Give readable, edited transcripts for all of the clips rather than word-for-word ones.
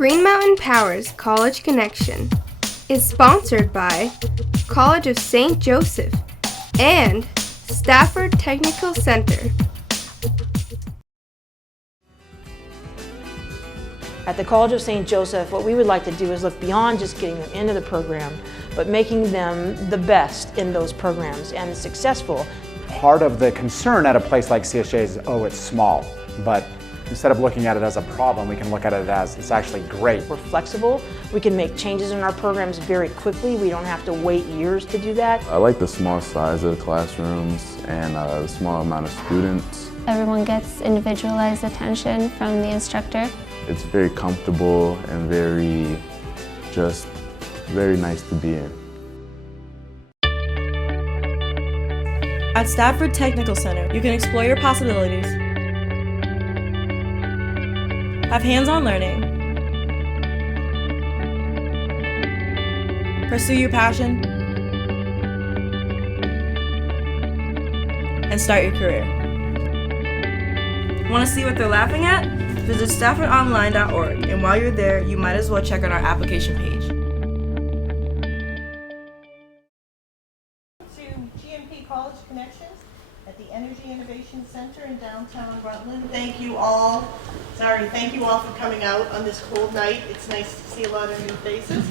Green Mountain Power's College Connection is sponsored by College of St. Joseph and Stafford Technical Center. At the College of St. Joseph, what we would like to do is look beyond just getting them into the program, but making them the best in those programs and successful. Part of the concern at a place like CSJ is, oh, it's small, but instead of looking at it as a problem, we can look at it as it's actually great. We're flexible. We can make changes in our programs very quickly. We don't have to wait years to do that. I like the small size of the classrooms and the small amount of students. Everyone gets individualized attention from the instructor. It's very comfortable and very nice to be in. At Stafford Technical Center, you can explore your possibilities, have hands-on learning, pursue your passion, and start your career. Want to see what they're laughing at? Visit staffordonline.org, and while you're there, you might as well check out our application page. To GMP College Connections at the Energy Innovation Center in downtown Rutland. Thank you all for coming out on this cold night. It's nice to see a lot of new faces.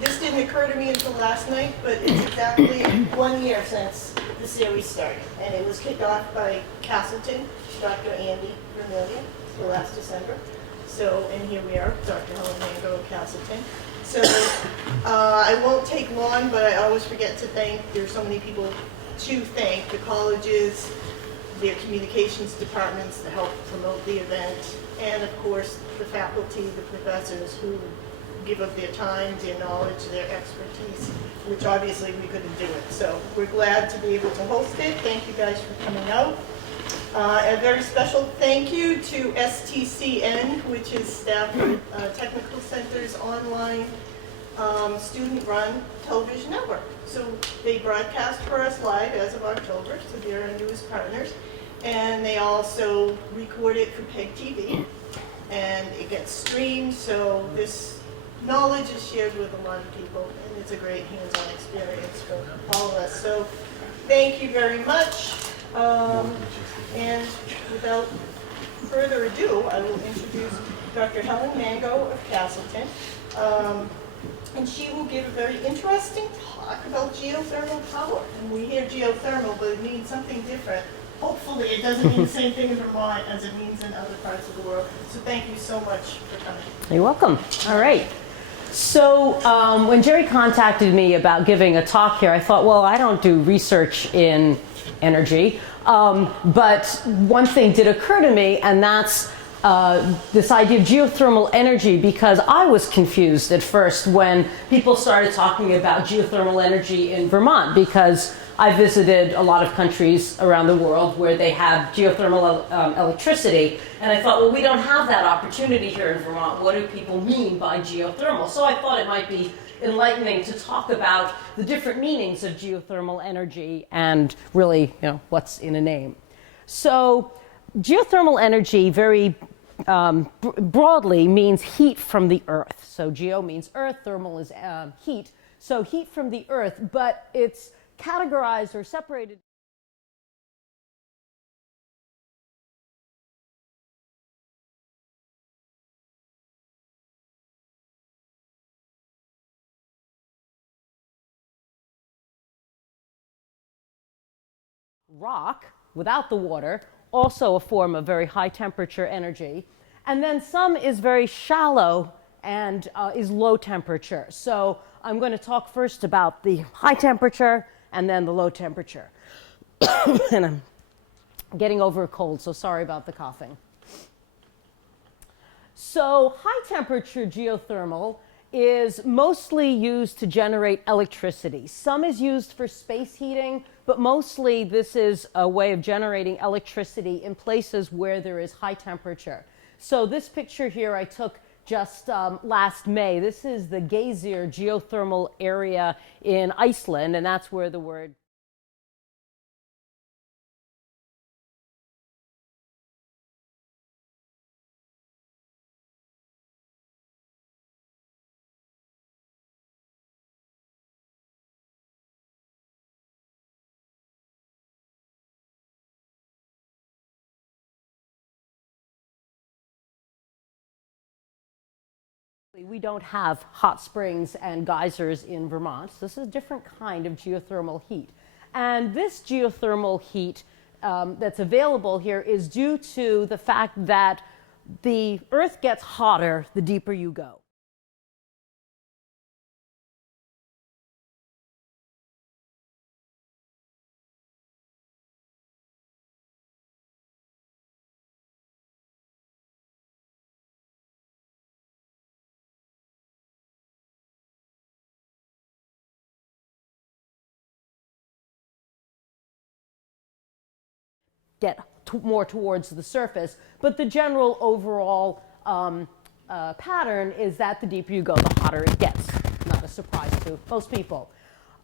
This didn't occur to me until last night, but it's exactly 1 year since the series started, and it was kicked off by Castleton, Dr. Andy Vermillion, last December. So, and here we are, Dr. Helen Mango of Castleton. So, I won't take long, but I always forget to thank, there's so many people to thank, the colleges, their communications departments to help promote the event, and of course, the faculty, the professors who give up their time, their knowledge, their expertise, which obviously we couldn't do it. So we're glad to be able to host it. Thank you guys for coming out. A very special thank you to STCN, which is Stafford Technical Center's online student-run television network. So they broadcast for us live as of October, so they're our newest partners. And they also record it for PEG TV, and it gets streamed, so this knowledge is shared with a lot of people, and it's a great hands-on experience for all of us. So thank you very much. And without further ado, I will introduce Dr. Helen Mango of Castleton. And she will give a very interesting talk about geothermal power. And we hear geothermal, but it means something different. Hopefully it doesn't mean the same thing in Vermont as it means in other parts of the world. So thank you so much for coming. You're welcome. All right. So when Jerry contacted me about giving a talk here, I thought, well, I don't do research in energy. But one thing did occur to me, and that's this idea of geothermal energy, because I was confused at first when people started talking about geothermal energy in Vermont, because I visited a lot of countries around the world where they have geothermal electricity, and I thought, well, we don't have that opportunity here in Vermont. What do people mean by geothermal? So I thought it might be enlightening to talk about the different meanings of geothermal energy and really, what's in a name. So geothermal energy very broadly means heat from the earth. So geo means earth, thermal is heat. So heat from the earth, but it's categorized or separated. Rock, without the water, also a form of very high temperature energy. And then some is very shallow and is low temperature. So I'm going to talk first about the high temperature and then the low temperature. And I'm getting over a cold, so sorry about the coughing. So high temperature geothermal is mostly used to generate electricity. Some is used for space heating, but mostly this is a way of generating electricity in places where there is high temperature. So this picture here I took just last May. This is the Geysir geothermal area in Iceland, and that's where the word We don't have hot springs and geysers in Vermont. This is a different kind of geothermal heat. And this geothermal heat that's available here is due to the fact that the Earth gets hotter the deeper you go. Get more towards the surface, but the general overall pattern is that the deeper you go, the hotter it gets. Not a surprise to most people.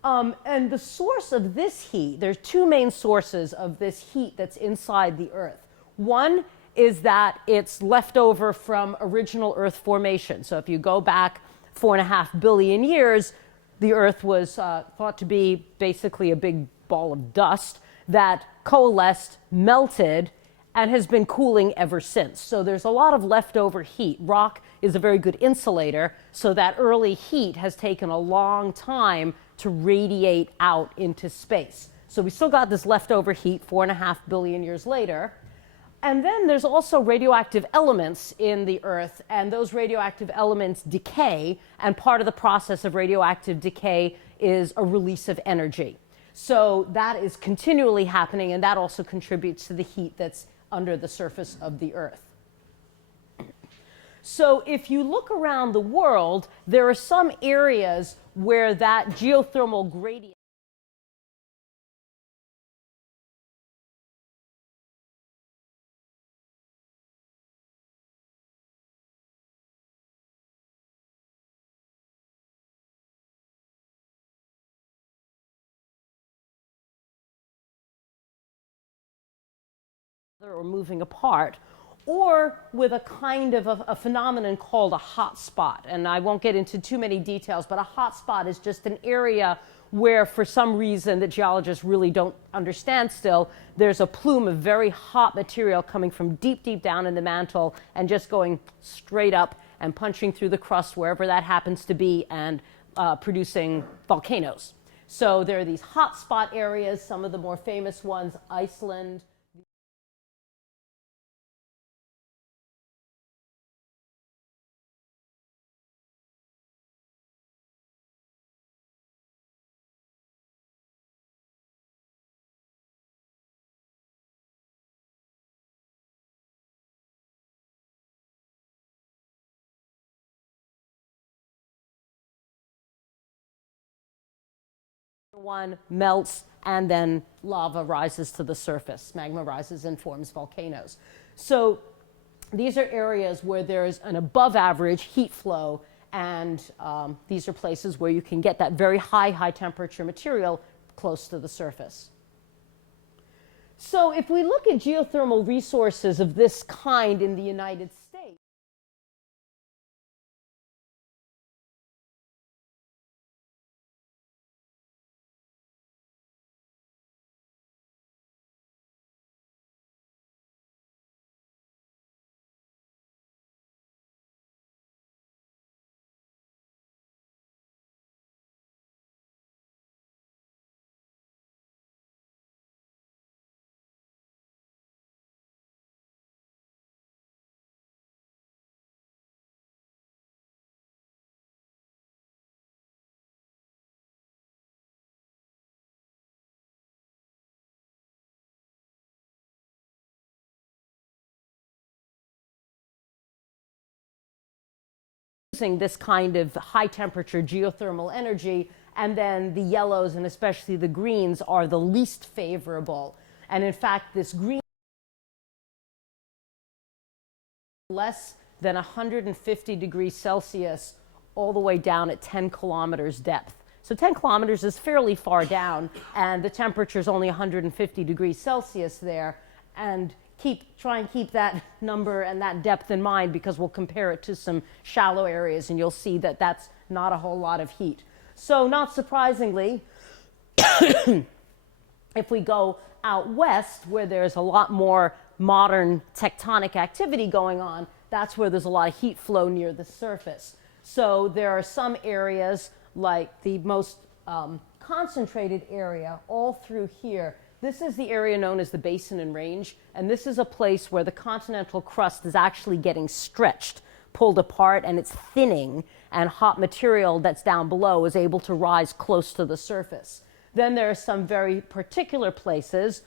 And the source of this heat, there's two main sources of this heat that's inside the Earth. One is that it's left over from original Earth formation. So if you go back 4.5 billion years, the Earth was thought to be basically a big ball of dust that coalesced, melted, and has been cooling ever since. So there's a lot of leftover heat. Rock is a very good insulator, so that early heat has taken a long time to radiate out into space. So we still got this leftover heat 4.5 billion years later. And then there's also radioactive elements in the Earth, and those radioactive elements decay, and part of the process of radioactive decay is a release of energy. So that is continually happening, and that also contributes to the heat that's under the surface of the Earth. So if you look around the world, there are some areas where that geothermal gradient or moving apart, or with a kind of a phenomenon called a hot spot. And I won't get into too many details, but a hot spot is just an area where, for some reason that geologists really don't understand still, there's a plume of very hot material coming from deep, deep down in the mantle and just going straight up and punching through the crust wherever that happens to be and producing volcanoes. So there are these hot spot areas, some of the more famous ones, Iceland. One melts and then lava rises to the surface. Magma rises and forms volcanoes. So these are areas where there's an above average heat flow, and these are places where you can get that very high temperature material close to the surface. So if we look at geothermal resources of this kind in the United States, using this kind of high temperature geothermal energy, and then the yellows and especially the greens are the least favorable. And in fact, this green less than 150 degrees Celsius all the way down at 10 kilometers depth. So 10 kilometers is fairly far down, and the temperature is only 150 degrees Celsius there. And try and keep that number and that depth in mind, because we'll compare it to some shallow areas and you'll see that that's not a whole lot of heat. So not surprisingly, if we go out west where there's a lot more modern tectonic activity going on, that's where there's a lot of heat flow near the surface. So there are some areas, like the most concentrated area all through here. This is the area known as the Basin and Range, and this is a place where the continental crust is actually getting stretched, pulled apart, and it's thinning, and hot material that's down below is able to rise close to the surface. Then there are some very particular places.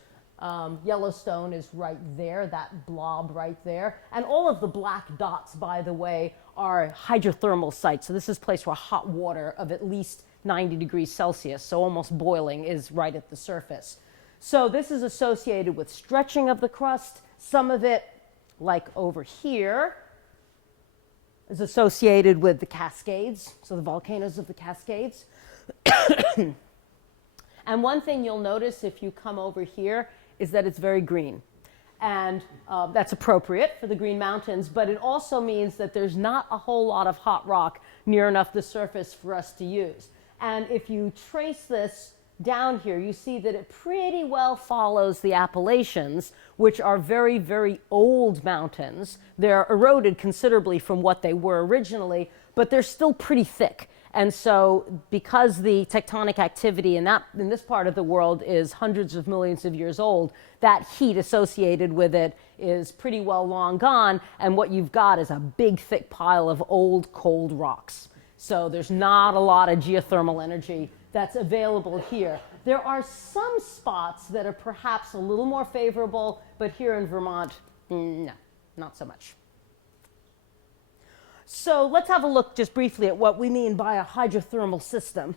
Yellowstone is right there, that blob right there. And all of the black dots, by the way, are hydrothermal sites. So this is a place where hot water of at least 90 degrees Celsius, so almost boiling, is right at the surface. So this is associated with stretching of the crust. Some of it, like over here, is associated with the Cascades, so the volcanoes of the Cascades. And one thing you'll notice if you come over here is that it's very green. And that's appropriate for the Green Mountains, but it also means that there's not a whole lot of hot rock near enough the surface for us to use. And if you trace this down here, you see that it pretty well follows the Appalachians, which are very, very old mountains. They're eroded considerably from what they were originally, but they're still pretty thick. And so because the tectonic activity in this part of the world is hundreds of millions of years old, that heat associated with it is pretty well long gone, and what you've got is a big, thick pile of old, cold rocks. So there's not a lot of geothermal energy that's available here. There are some spots that are perhaps a little more favorable, but here in Vermont, no, not so much. So let's have a look just briefly at what we mean by a hydrothermal system.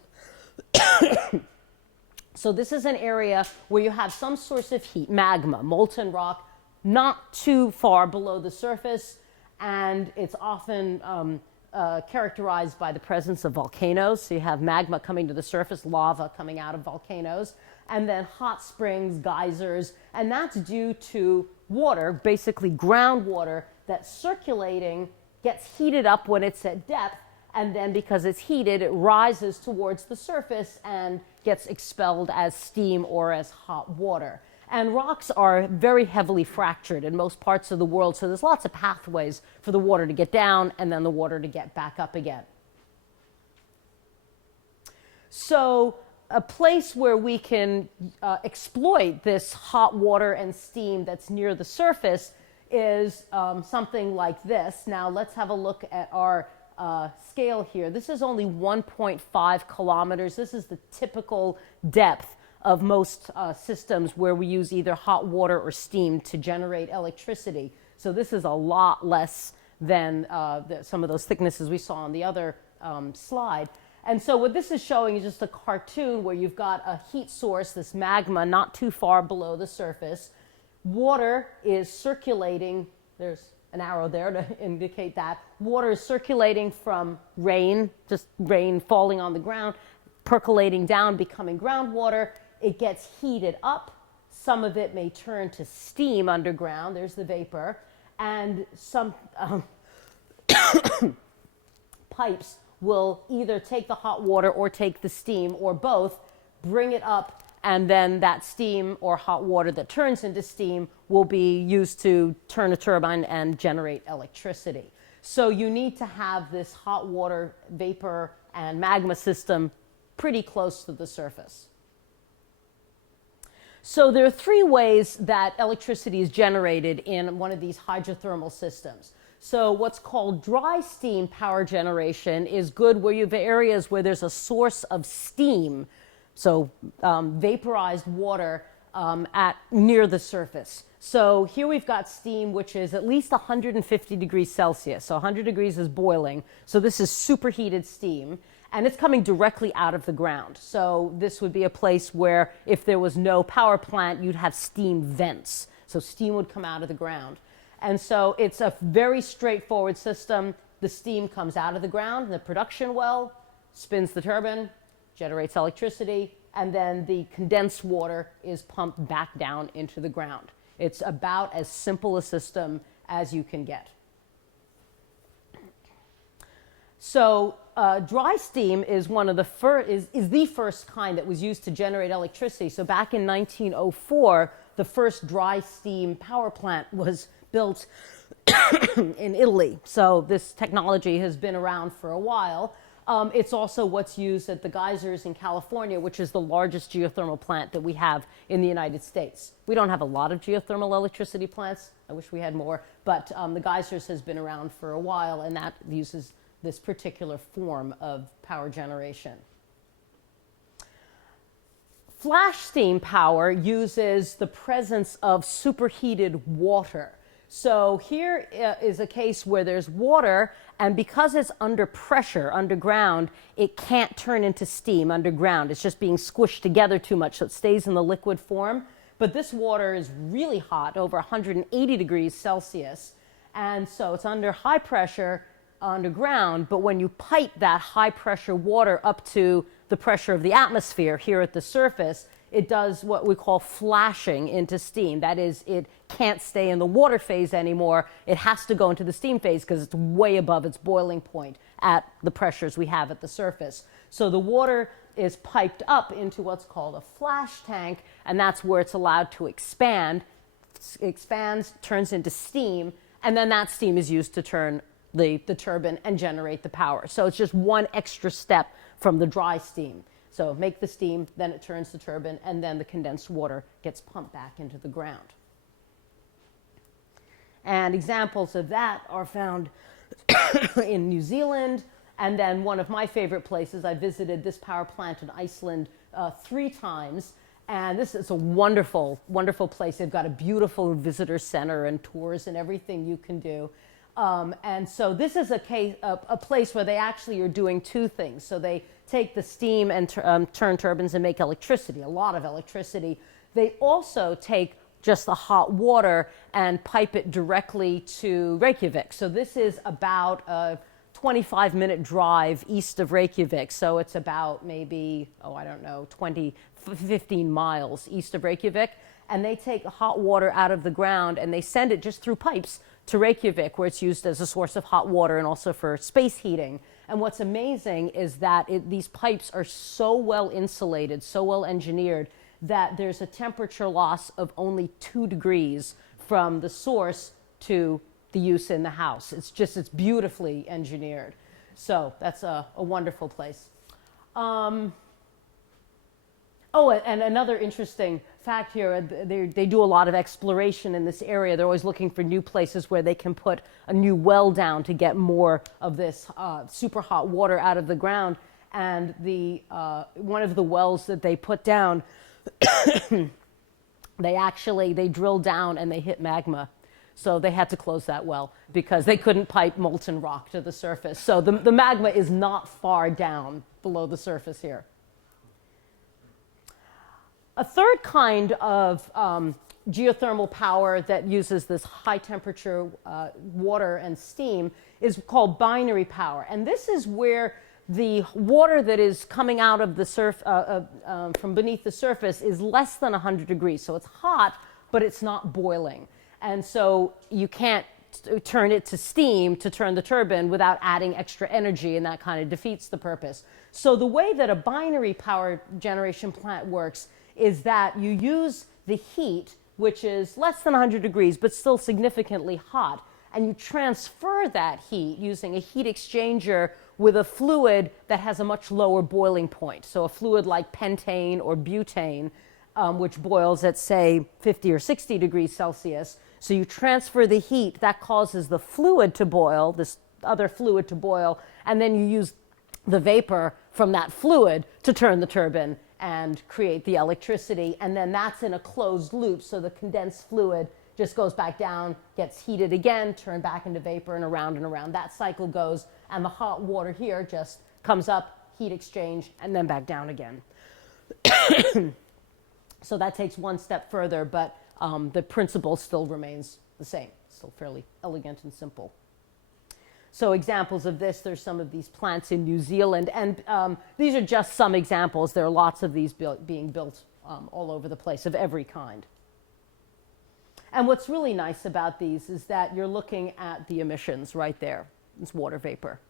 So this is an area where you have some source of heat, magma, molten rock, not too far below the surface, and it's often characterized by the presence of volcanoes. So you have magma coming to the surface, lava coming out of volcanoes, and then hot springs, geysers, and that's due to water, basically groundwater, that's circulating, gets heated up when it's at depth, and then because it's heated, it rises towards the surface and gets expelled as steam or as hot water. And rocks are very heavily fractured in most parts of the world, so there's lots of pathways for the water to get down and then the water to get back up again. So a place where we can exploit this hot water and steam that's near the surface is something like this. Now let's have a look at our scale here. This is only 1.5 kilometers. This is the typical depth of most systems where we use either hot water or steam to generate electricity. So this is a lot less than some of those thicknesses we saw on the other slide. And so what this is showing is just a cartoon where you've got a heat source, this magma, not too far below the surface. Water is circulating, there's an arrow there to indicate that. Water is circulating from rain, just rain falling on the ground, percolating down, becoming groundwater. It gets heated up. Some of it may turn to steam underground. There's the vapor. And some pipes will either take the hot water or take the steam or both, bring it up, and then that steam or hot water that turns into steam will be used to turn a turbine and generate electricity. So you need to have this hot water, vapor, and magma system pretty close to the surface. So there are three ways that electricity is generated in one of these hydrothermal systems. So what's called dry steam power generation is good where you have areas where there's a source of steam, so vaporized water near the surface. So here we've got steam which is at least 150 degrees Celsius. So 100 degrees is boiling. So this is superheated steam. And it's coming directly out of the ground. So this would be a place where if there was no power plant, you'd have steam vents. So steam would come out of the ground. And so it's a very straightforward system. The steam comes out of the ground in the production well, spins the turbine, generates electricity, and then the condensed water is pumped back down into the ground. It's about as simple a system as you can get. So dry steam is one of the the first kind that was used to generate electricity. So back in 1904, the first dry steam power plant was built in Italy. So this technology has been around for a while. It's also what's used at the geysers in California, which is the largest geothermal plant that we have in the United States. We don't have a lot of geothermal electricity plants. I wish we had more, but the geysers has been around for a while, and that uses this particular form of power generation. Flash steam power uses the presence of superheated water. So here is a case where there's water, and because it's under pressure underground, it can't turn into steam underground. It's just being squished together too much, so it stays in the liquid form. But this water is really hot, over 180 degrees Celsius, and so it's under high pressure underground, but when you pipe that high pressure water up to the pressure of the atmosphere here at the surface, it does what we call flashing into steam. That is, it can't stay in the water phase anymore. It has to go into the steam phase because it's way above its boiling point at the pressures we have at the surface. So the water is piped up into what's called a flash tank, and that's where it's allowed to expand. It expands, turns into steam, and then that steam is used to turn the turbine and generate the power. So it's just one extra step from the dry steam. So make the steam, then it turns the turbine, and then the condensed water gets pumped back into the ground. And examples of that are found in New Zealand, and then one of my favorite places, I visited this power plant in Iceland 3 times, and this is a wonderful, wonderful place. They've got a beautiful visitor center and tours and everything you can do. And so this is a place where they actually are doing 2 things. So they take the steam and turn turbines and make electricity, a lot of electricity. They also take just the hot water and pipe it directly to Reykjavik. So this is about a 25-minute drive east of Reykjavik. So it's about maybe, 15 miles east of Reykjavik. And they take hot water out of the ground and they send it just through pipes to Reykjavik, where it's used as a source of hot water and also for space heating. And what's amazing is that these pipes are so well insulated, so well engineered, that there's a temperature loss of only 2 degrees from the source to the use in the house. It's beautifully engineered. So that's a wonderful place. And another interesting fact here, they do a lot of exploration in this area. They're always looking for new places where they can put a new well down to get more of this super hot water out of the ground. And one of the wells that they put down, they drilled down and they hit magma. So they had to close that well because they couldn't pipe molten rock to the surface. So the magma is not far down below the surface here. A third kind of geothermal power that uses this high temperature water and steam is called binary power. And this is where the water that is coming out of the from beneath the surface is less than 100 degrees. So it's hot, but it's not boiling. And so you can't turn it to steam to turn the turbine without adding extra energy, and that kind of defeats the purpose. So the way that a binary power generation plant works is that you use the heat, which is less than 100 degrees, but still significantly hot, and you transfer that heat using a heat exchanger with a fluid that has a much lower boiling point. So a fluid like pentane or butane, which boils at, say, 50 or 60 degrees Celsius. So you transfer the heat, that causes the fluid to boil, this other fluid to boil, and then you use the vapor from that fluid to turn the turbine and create the electricity. And then that's in a closed loop, so the condensed fluid just goes back down, gets heated again, turned back into vapor, and around. That cycle goes, and the hot water here just comes up, heat exchange, and then back down again. So that takes one step further, but the principle still remains the same. Still fairly elegant and simple. So examples of this, there's some of these plants in New Zealand, and these are just some examples. There are lots of these being built all over the place of every kind. And what's really nice about these is that you're looking at the emissions right there. It's water vapor.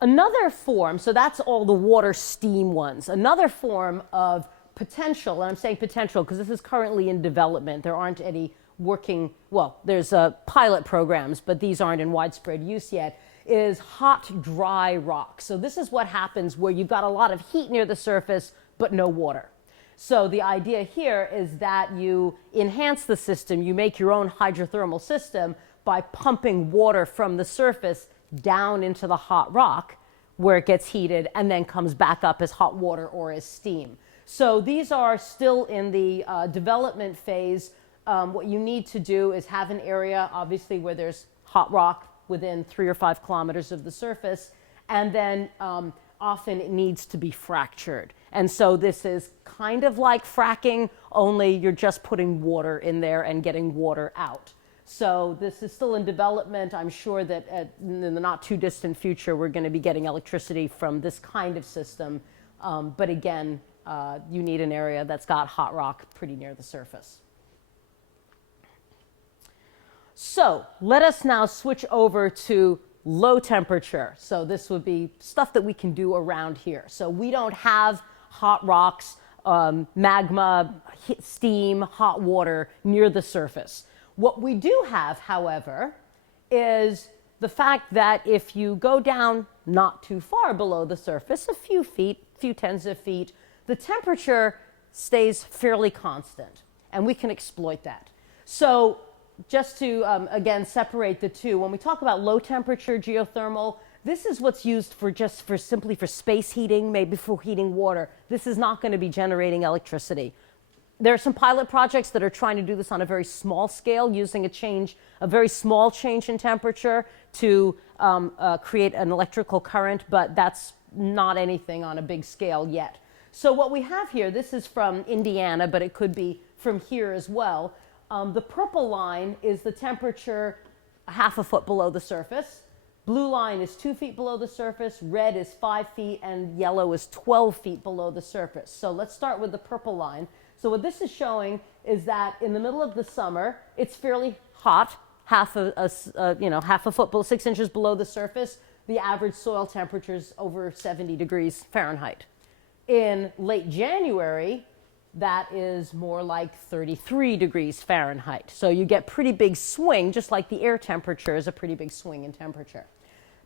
Another form, so that's all the water steam ones. Another form of potential, and I'm saying potential because this is currently in development. There aren't any working, well, there's pilot programs, but these aren't in widespread use yet, is hot, dry rock. So this is what happens where you've got a lot of heat near the surface, but no water. So the idea here is that you enhance the system, you make your own hydrothermal system by pumping water from the surface down into the hot rock where it gets heated and then comes back up as hot water or as steam. So these are still in the development phase. What you need to do is have an area, obviously, where there's hot rock within 3 or 5 kilometers of the surface, and then often it needs to be fractured. And so this is kind of like fracking, only you're just putting water in there and getting water out. So this is still in development. I'm sure that in the not too distant future, we're going to be getting electricity from this kind of system. But again, you need an area that's got hot rock pretty near the surface. So let us now switch over to low temperature. So this would be stuff that we can do around here. So we don't have hot rocks, magma, steam, hot water near the surface. What we do have, however, is the fact that if you go down not too far below the surface, a few feet, few tens of feet, the temperature stays fairly constant, and we can exploit that. So just to, again, separate the two, when we talk about low temperature geothermal, this is what's used for simply for space heating, maybe for heating water. This is not going to be generating electricity. There are some pilot projects that are trying to do this on a very small scale, using a very small change in temperature to create an electrical current, but that's not anything on a big scale yet. So what we have here, this is from Indiana, but it could be from here as well. The purple line is the temperature half a foot below the surface. Blue line is 2 feet below the surface, red is 5 feet, and yellow is 12 feet below the surface. So let's start with the purple line. So what this is showing is that in the middle of the summer, it's fairly hot, half a foot, 6 inches below the surface. The average soil temperature is over 70 degrees Fahrenheit. In late January, that is more like 33 degrees Fahrenheit. So you get pretty big swing, just like the air temperature is a pretty big swing in temperature.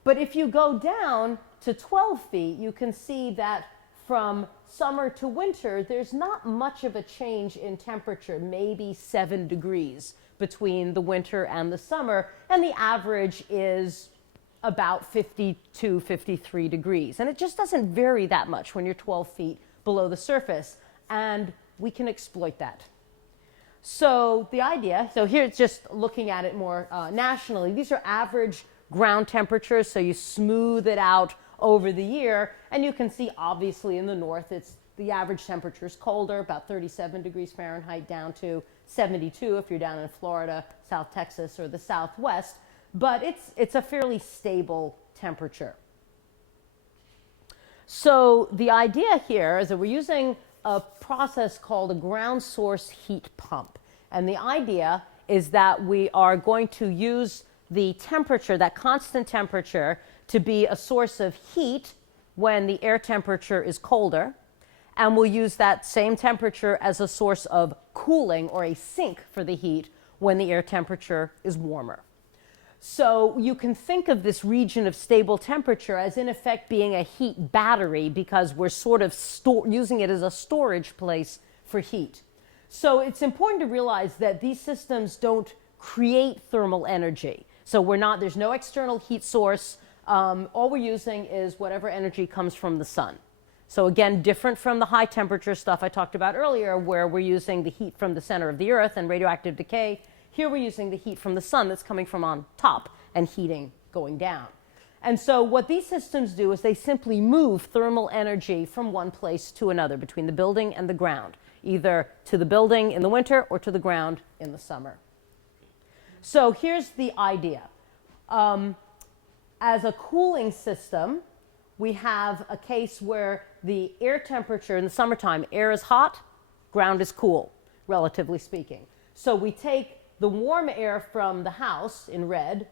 But if you go down to 12 feet, you can see that from summer to winter, there's not much of a change in temperature, maybe 7 degrees between the winter and the summer, and the average is about 52, 53 degrees. And it just doesn't vary that much when you're 12 feet below the surface. And we can exploit that. So the idea, so here it's just looking at it more nationally. These are average ground temperatures, so you smooth it out over the year, and you can see obviously in the north the average temperature is colder, about 37 degrees Fahrenheit down to 72 if you're down in Florida, South Texas, or the Southwest, but it's a fairly stable temperature. So the idea here is that we're using a process called a ground source heat pump. And the idea is that we are going to use the temperature, that constant temperature, to be a source of heat when the air temperature is colder. And we'll use that same temperature as a source of cooling or a sink for the heat when the air temperature is warmer. So you can think of this region of stable temperature as in effect being a heat battery, because we're sort of using it as a storage place for heat. So it's important to realize that these systems don't create thermal energy. So there's no external heat source. All we're using is whatever energy comes from the sun. So again, different from the high temperature stuff I talked about earlier, where we're using the heat from the center of the earth and radioactive decay. Here we're using the heat from the sun that's coming from on top and heating going down. And so what these systems do is they simply move thermal energy from one place to another, between the building and the ground, either to the building in the winter or to the ground in the summer. So here's the idea. As a cooling system, we have a case where the air temperature in the summertime, air is hot, ground is cool, relatively speaking. So we take the warm air from the house in red,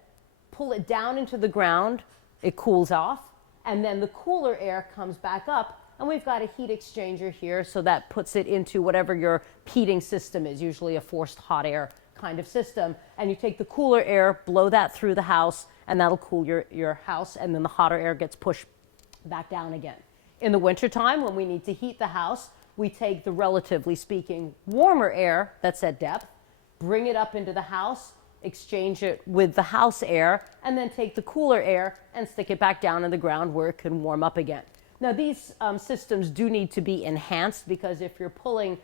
pull it down into the ground, it cools off, and then the cooler air comes back up, and we've got a heat exchanger here, so that puts it into whatever your heating system is, usually a forced hot air kind of system, and you take the cooler air, blow that through the house, and that'll cool your house, and then the hotter air gets pushed back down again. In the wintertime, when we need to heat the house, we take the, relatively speaking, warmer air that's at depth, bring it up into the house, exchange it with the house air, and then take the cooler air and stick it back down in the ground where it can warm up again. Now, these systems do need to be enhanced, because if you're pulling,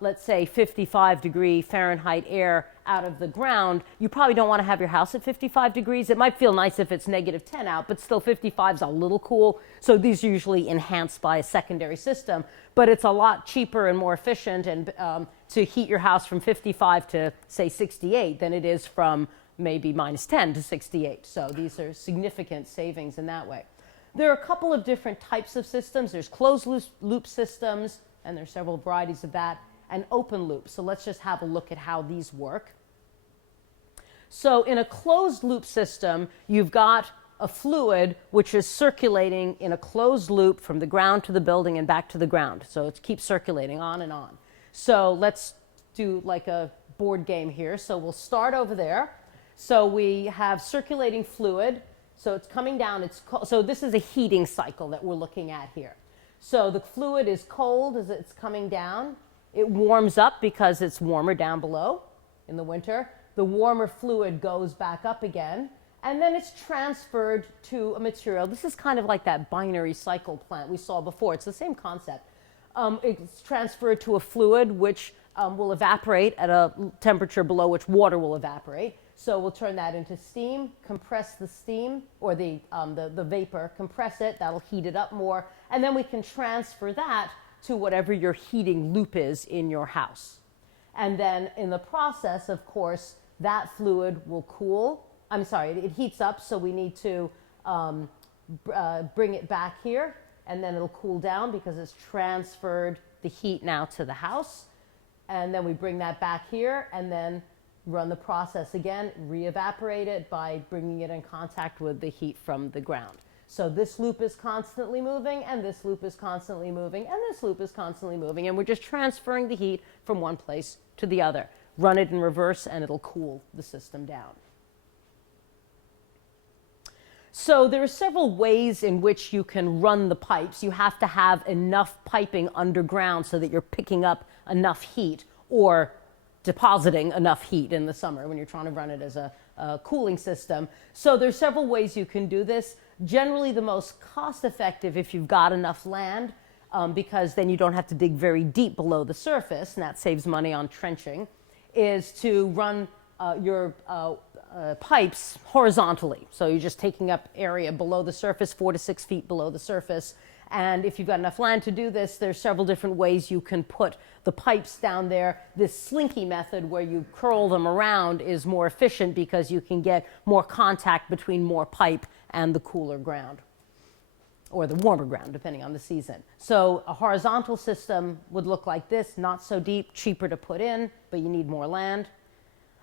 let's say, 55-degree Fahrenheit air out of the ground, you probably don't want to have your house at 55 degrees. It might feel nice if it's -10 out, but still 55 is a little cool. So these are usually enhanced by a secondary system, but it's a lot cheaper and more efficient and to heat your house from 55 to, say, 68 than it is from maybe -10 to 68. So these are significant savings in that way. There are a couple of different types of systems. There's closed loop systems, and there's several varieties of that, and open loop. So let's just have a look at how these work. So in a closed loop system, you've got a fluid which is circulating in a closed loop from the ground to the building and back to the ground. So it keeps circulating on and on. So let's do like a board game here. So we'll start over there. So we have circulating fluid. So it's coming down. So this is a heating cycle that we're looking at here. So the fluid is cold as it's coming down. It warms up because it's warmer down below in the winter. The warmer fluid goes back up again, and then it's transferred to a material. This is kind of like that binary cycle plant we saw before. It's the same concept. It's transferred to a fluid which will evaporate at a temperature below which water will evaporate. So we'll turn that into steam, compress the steam, or the vapor, compress it, that'll heat it up more, and then we can transfer that to whatever your heating loop is in your house. And then in the process, of course, that fluid will cool. It heats up, so we need to bring it back here, and then it'll cool down because it's transferred the heat now to the house. And then we bring that back here, and then run the process again, re-evaporate it by bringing it in contact with the heat from the ground. So this loop is constantly moving, and this loop is constantly moving, and this loop is constantly moving, and we're just transferring the heat from one place to the other. Run it in reverse, and it'll cool the system down. So there are several ways in which you can run the pipes. You have to have enough piping underground so that you're picking up enough heat, or depositing enough heat in the summer when you're trying to run it as a cooling system. So there's several ways you can do this. Generally, the most cost-effective if you've got enough land, because then you don't have to dig very deep below the surface, and that saves money on trenching, is to run your pipes horizontally. So you're just taking up area below the surface, 4 to 6 feet below the surface. And if you've got enough land to do this, there's several different ways you can put the pipes down there. This slinky method where you curl them around is more efficient because you can get more contact between more pipe and the cooler ground, or the warmer ground, depending on the season. So a horizontal system would look like this, not so deep, cheaper to put in, but you need more land.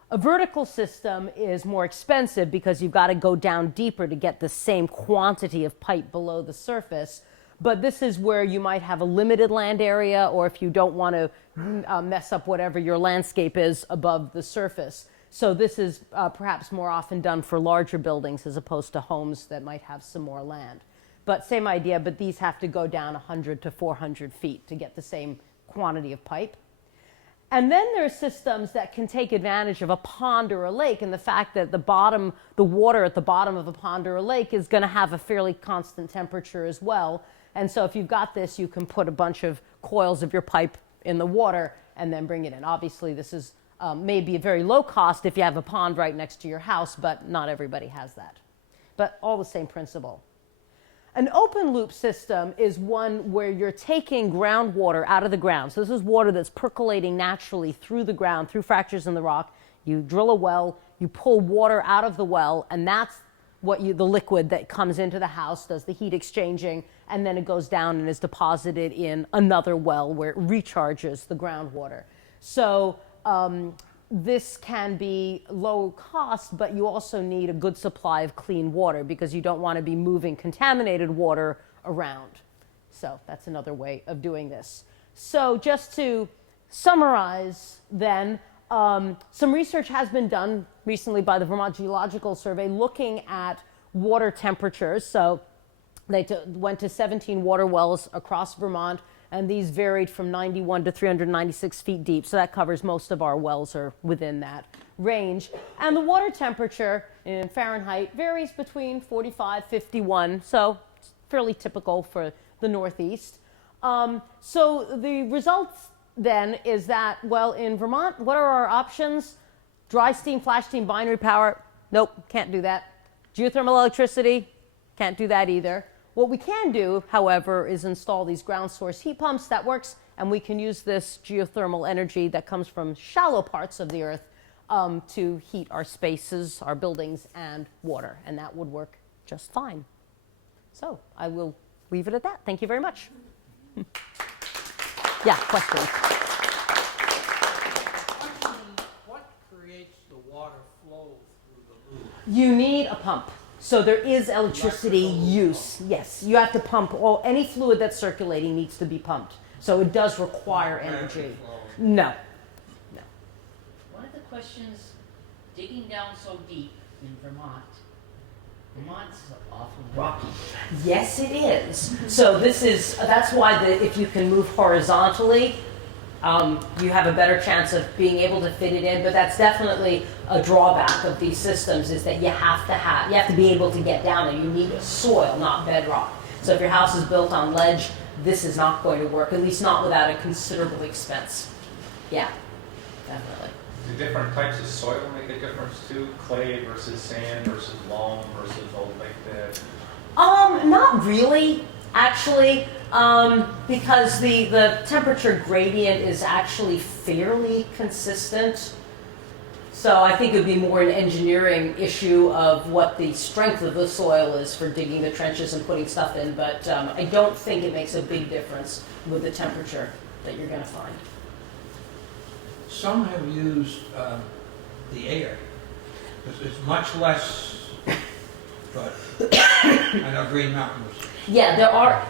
A vertical system is more expensive because you've got to go down deeper to get the same quantity of pipe below the surface. But this is where you might have a limited land area, or if you don't want to mess up whatever your landscape is above the surface. So this is perhaps more often done for larger buildings as opposed to homes that might have some more land. But same idea, but these have to go down 100 to 400 feet to get the same quantity of pipe. And then there are systems that can take advantage of a pond or a lake, and the fact that the water at the bottom of a pond or a lake is going to have a fairly constant temperature as well. And so if you've got this, you can put a bunch of coils of your pipe in the water and then bring it in. Obviously, this is maybe a very low cost if you have a pond right next to your house, but not everybody has that. But all the same principle. An open loop system is one where you're taking groundwater out of the ground. So this is water that's percolating naturally through the ground, through fractures in the rock. You drill a well, you pull water out of the well, and that's the liquid that comes into the house, does the heat exchanging, and then it goes down and is deposited in another well where it recharges the groundwater. So this can be low cost, but you also need a good supply of clean water because you don't want to be moving contaminated water around. So that's another way of doing this. So just to summarize then, Some research has been done recently by the Vermont Geological Survey looking at water temperatures. So they went to 17 water wells across Vermont, and these varied from 91 to 396 feet deep. So that covers most of our wells are within that range. And the water temperature in Fahrenheit varies between 45, 51. So it's fairly typical for the Northeast. So the results then is that, well, in Vermont, what are our options? Dry steam, flash steam, binary power? Nope, can't do that. Geothermal electricity? Can't do that either. What we can do, however, is install these ground source heat pumps. That works, and we can use this geothermal energy that comes from shallow parts of the earth to heat our spaces, our buildings, and water, and that would work just fine. So I will leave it at that. Thank you very much. Yeah, questions? What creates the water flow through the loop? You need a pump. So there is electricity use. Yes, you have to pump. Any fluid that's circulating needs to be pumped. So it does require energy. No. No. One of the questions, digging down so deep in Vermont, Vermont's awful rocky. Yes, it is. So that's why if you can move horizontally, you have a better chance of being able to fit it in. But that's definitely a drawback of these systems, is that you have to be able to get down there. You need soil, not bedrock. So if your house is built on ledge, this is not going to work, at least not without a considerable expense. Yeah, definitely. Do different types of soil make a difference too? Clay versus sand versus loam versus old lake bed? Not really, actually, because the temperature gradient is actually fairly consistent. So I think it would be more an engineering issue of what the strength of the soil is for digging the trenches and putting stuff in, but I don't think it makes a big difference with the temperature that you're going to find. Some have used the air. It's much less, but I know Green Mountain was. Yeah, there are,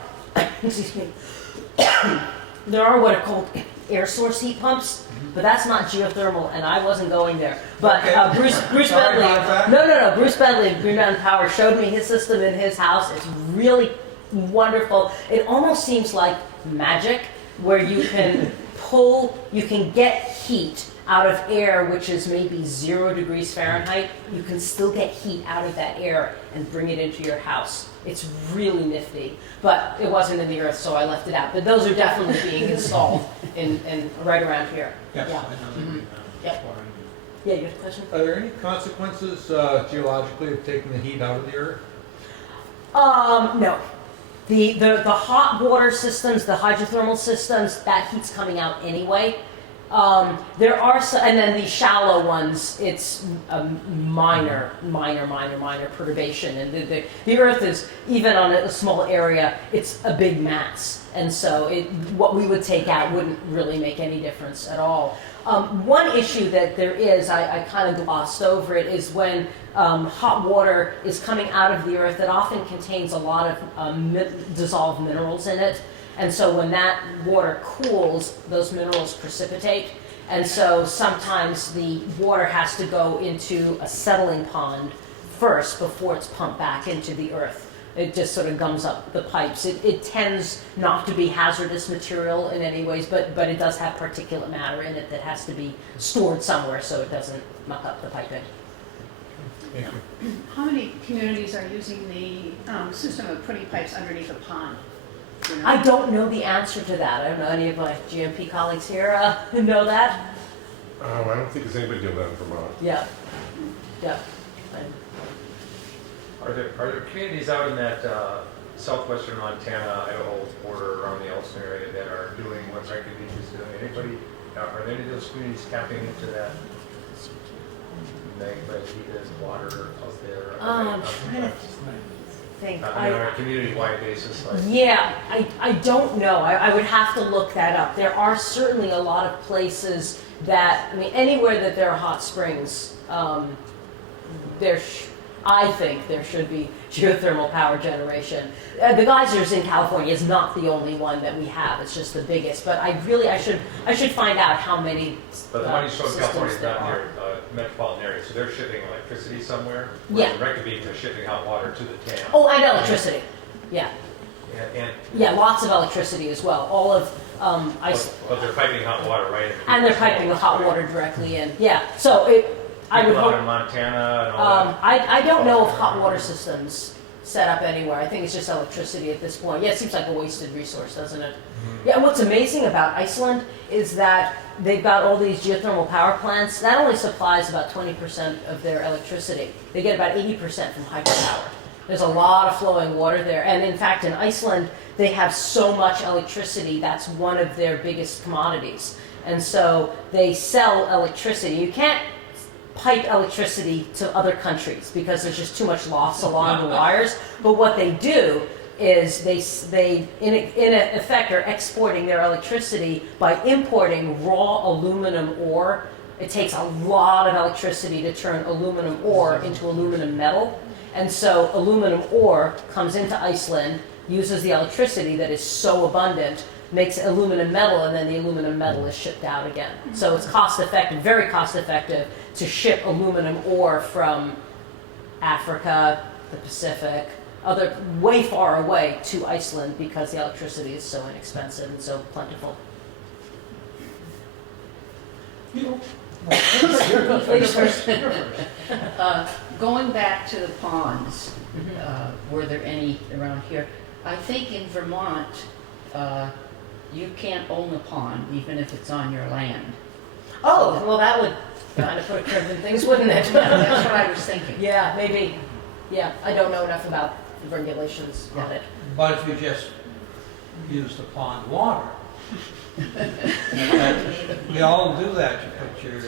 excuse me, there are what are called air source heat pumps, but that's not geothermal, and I wasn't going there. But Okay. Bruce Sorry Bentley, about that. no, Bruce Bentley of Green Mountain Power showed me his system in his house. It's really wonderful. It almost seems like magic, where you can you can get heat out of air, which is maybe 0 degrees Fahrenheit. You can still get heat out of that air and bring it into your house. It's really nifty, but it wasn't in the earth, so I left it out. But those are definitely being installed in right around here. Yes, Yeah. I know that. Mm-hmm. Yep. Yeah, you have a question? Are there any consequences geologically of taking the heat out of the earth? No. The hot water systems, the hydrothermal systems, that heat's coming out anyway. There are some, and then the shallow ones, it's a minor perturbation. And the Earth is, even on a small area, it's a big mass. And so what we would take out wouldn't really make any difference at all. One issue that there is, I kind of glossed over it, is when hot water is coming out of the Earth, it often contains a lot of dissolved minerals in it. And so when that water cools, those minerals precipitate. And so sometimes the water has to go into a settling pond first before it's pumped back into the earth. It just sort of gums up the pipes. It tends not to be hazardous material in any ways, but it does have particulate matter in it that has to be stored somewhere so it doesn't muck up the piping. Thank you. How many communities are using the system of putting pipes underneath a pond? You know? I don't know the answer to that. I don't know any of my GMP colleagues here who know that. I don't think there's anybody doing that in Vermont. Yeah. Yeah. Are there communities out in that southwestern Montana, Idaho border around the Elliston area that are doing what Breckenridge is doing? Are there any of those communities tapping into that magma heated water out there? I'm trying to think. On a community-wide basis? Yeah, I don't know. I would have to look that up. There are certainly a lot of places that, anywhere that there are hot springs, I think there should be geothermal power generation. The geysers in California is not the only one that we have. It's just the biggest. But I should find out how many. But the money's from systems California is there not are. near metropolitan area, so they're shipping electricity somewhere. Yeah. In Reykjavik, they're shipping hot water to the town. Oh, and electricity. Yeah. And Yeah, lots of electricity as well. All of but they're piping hot water right in. and they're piping the hot water directly in. Yeah. So I would People out hope. in Montana and all that. I don't know of hot water systems set up anywhere. I think it's just electricity at this point. Yeah, it seems like a wasted resource, doesn't it? Yeah, and what's amazing about Iceland is that they've got all these geothermal power plants. That only supplies about 20% of their electricity. They get about 80% from hydropower. There's a lot of flowing water there. And in fact, in Iceland, they have so much electricity, that's one of their biggest commodities. And so they sell electricity. You can't pipe electricity to other countries because there's just too much loss along the wires. But what they do is they in effect are exporting their electricity by importing raw aluminum ore. It takes a lot of electricity to turn aluminum ore into aluminum metal. And so aluminum ore comes into Iceland, uses the electricity that is so abundant, makes aluminum metal, and then the aluminum metal is shipped out again. So it's cost effective, very cost effective, to ship aluminum ore from Africa, the Pacific, way far away to Iceland because the electricity is so inexpensive and so plentiful. Ladies first. Going back to the ponds, were there any around here? I think in Vermont, you can't own a pond even if it's on your land. Oh, well that would kind of put a curve in things, wouldn't it? That's what I was thinking. Yeah, maybe. Yeah, I don't know enough about the regulations on it. But if you just use the pond water, we all do that. You put your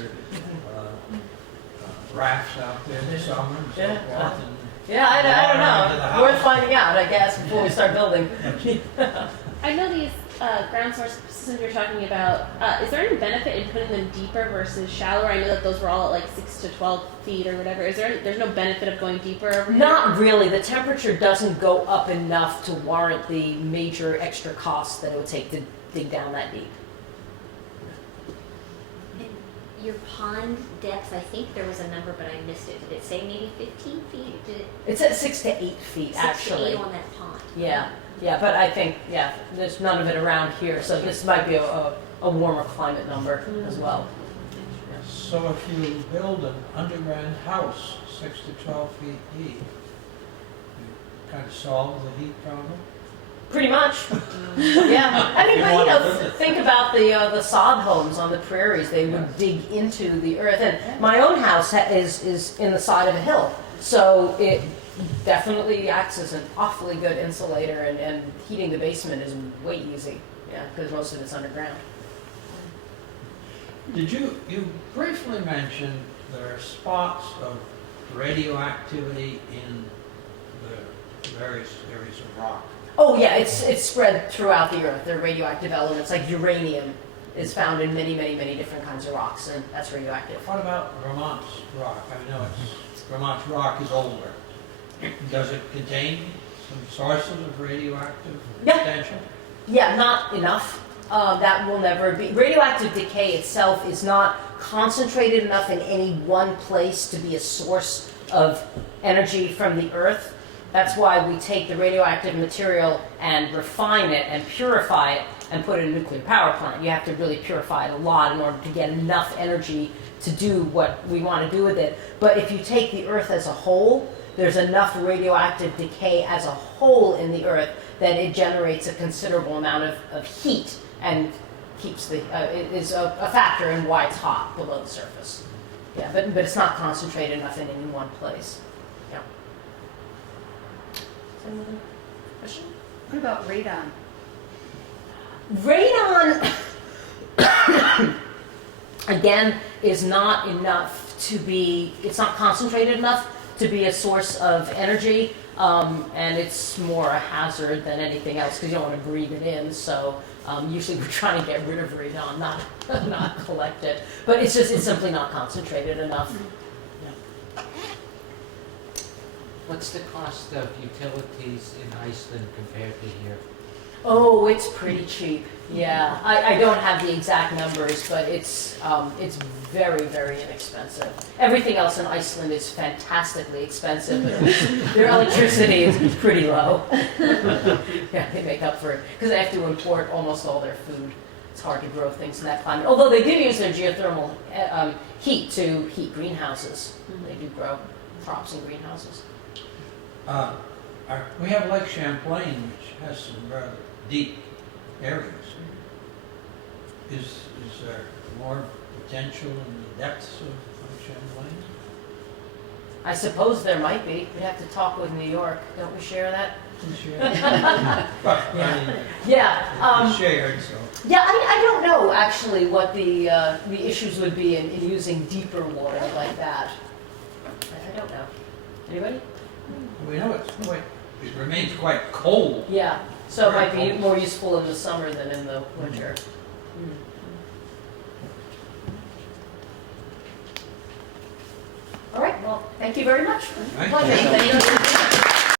rafts out there in the summer and so forth. And Yeah, I don't know. Worth finding out, I guess, before we start building. I know these ground source systems you're talking about. Is there any benefit in putting them deeper versus shallower? I know that those were all at like 6 to 12 feet or whatever. There's no benefit of going deeper over here? Not really. The temperature doesn't go up enough to warrant the major extra costs that it would take to dig down that deep. Your pond depth, I think there was a number, but I missed it. Did it say maybe 15 feet? Did it? It's at 6 to 8 feet, 6 actually. to 8 on that pond. Yeah, yeah, but I think, yeah, there's none of it around here, so this might be a warmer climate number as well. So if you build an underground house 6 to 12 feet deep, you kind of solve the heat problem? Pretty much. Yeah. I mean, but think about the sod homes on the prairies. They would dig into the earth. And my own house is in the side of a hill. So it definitely acts as an awfully good insulator, and heating the basement is way easy. Yeah, because most of it's underground. Did you briefly mention there are spots of radioactivity in the various areas of rock? Oh yeah, it's spread throughout the earth. There are radioactive elements, like uranium is found in many, many, many different kinds of rocks, and that's radioactive. What about Vermont's rock? I know Vermont's rock is older. Does it contain some sources of radioactive potential? Yeah, not enough. That will never be. Radioactive decay itself is not concentrated enough in any one place to be a source of energy from the earth. That's why we take the radioactive material and refine it and purify it and put it in a nuclear power plant. You have to really purify it a lot in order to get enough energy to do what we want to do with it. But if you take the earth as a whole, there's enough radioactive decay as a whole in the earth that it generates a considerable amount of heat and keeps it is a factor in why it's hot below the surface. Yeah, but it's not concentrated enough in any one place. Yeah. Another question? What about radon? Radon, again, is not enough to be, it's not concentrated enough to be a source of energy, and it's more a hazard than anything else because you don't want to breathe it in, so usually we're trying to get rid of radon, not collect it. But it's simply not concentrated enough. Yeah. What's the cost of utilities in Iceland compared to here? Oh, it's pretty cheap. Yeah, I don't have the exact numbers, but it's very, very inexpensive. Everything else in Iceland is fantastically expensive, but their electricity is pretty low. Yeah, they make up for it because they have to import almost all their food. It's hard to grow things in that climate. Although they do use their geothermal heat to heat greenhouses. They do grow crops in greenhouses. We have Lake Champlain, which has some rather deep areas. Is there more potential in the depths of Lake Champlain? I suppose there might be. We'd have to talk with New York. Don't we share that? Yeah. Shared, so. Yeah, I don't know actually what the issues would be in using deeper water like that. I don't know. Anybody? We know it remains quite cold. Yeah, so it might be cold. more useful in the summer than in the winter. All right, well, thank you very much. Right. Pleasure. Thank you.